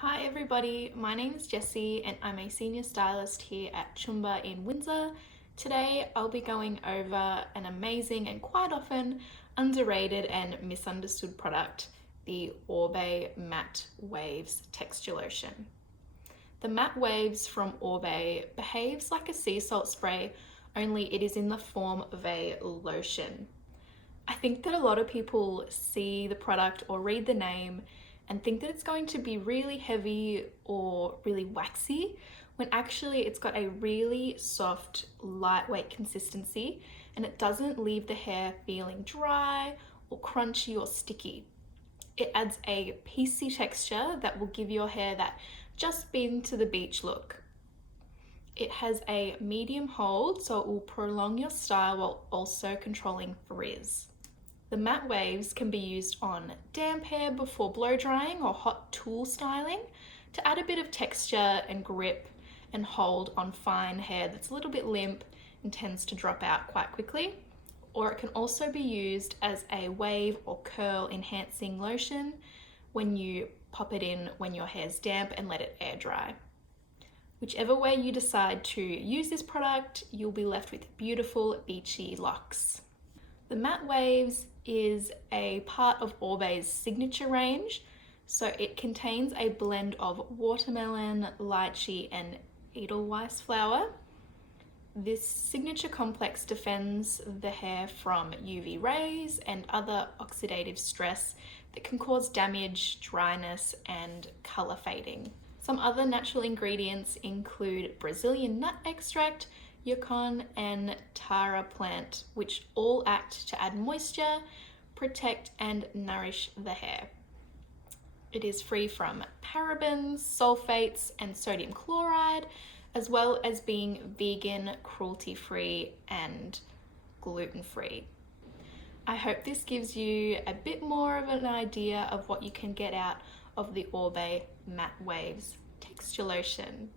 Hi everybody, my name is Jessie and I'm a senior stylist here at Chumba in Windsor. Today I'll be going over an amazing and quite often underrated and misunderstood product, the Oribe Matte Waves Texture Lotion. The Matte Waves from Oribe behaves like a sea salt spray, only it is in the form of a lotion. I think that a lot of people see the product or read the name and think that it's going to be really heavy or really waxy, when actually it's got a really soft, lightweight consistency and it doesn't leave the hair feeling dry or crunchy or sticky. It adds a piecey texture that will give your hair that just been to the beach look. It has a medium hold, so it will prolong your style while also controlling frizz. The matte waves can be used on damp hair before blow drying or hot tool styling to add a bit of texture and grip and hold on fine hair that's a little bit limp and tends to drop out quite quickly. Or it can also be used as a wave or curl enhancing lotion when you pop it in when your hair's damp and let it air dry. Whichever way you decide to use this product, you'll be left with beautiful beachy locks. The Matte Waves is a part of Oribe's signature range, so it contains a blend of watermelon, lychee and edelweiss flower. This signature complex defends the hair from UV rays and other oxidative stress that can cause damage, dryness and colour fading. Some other natural ingredients include Brazilian nut extract, yacon and tara plant, which all act to add moisture, protect and nourish the hair. It is free from parabens, sulfates and sodium chloride, as well as being vegan, cruelty-free and gluten-free. I hope this gives you a bit more of an idea of what you can get out of the Oribe Matte Waves Texture Lotion.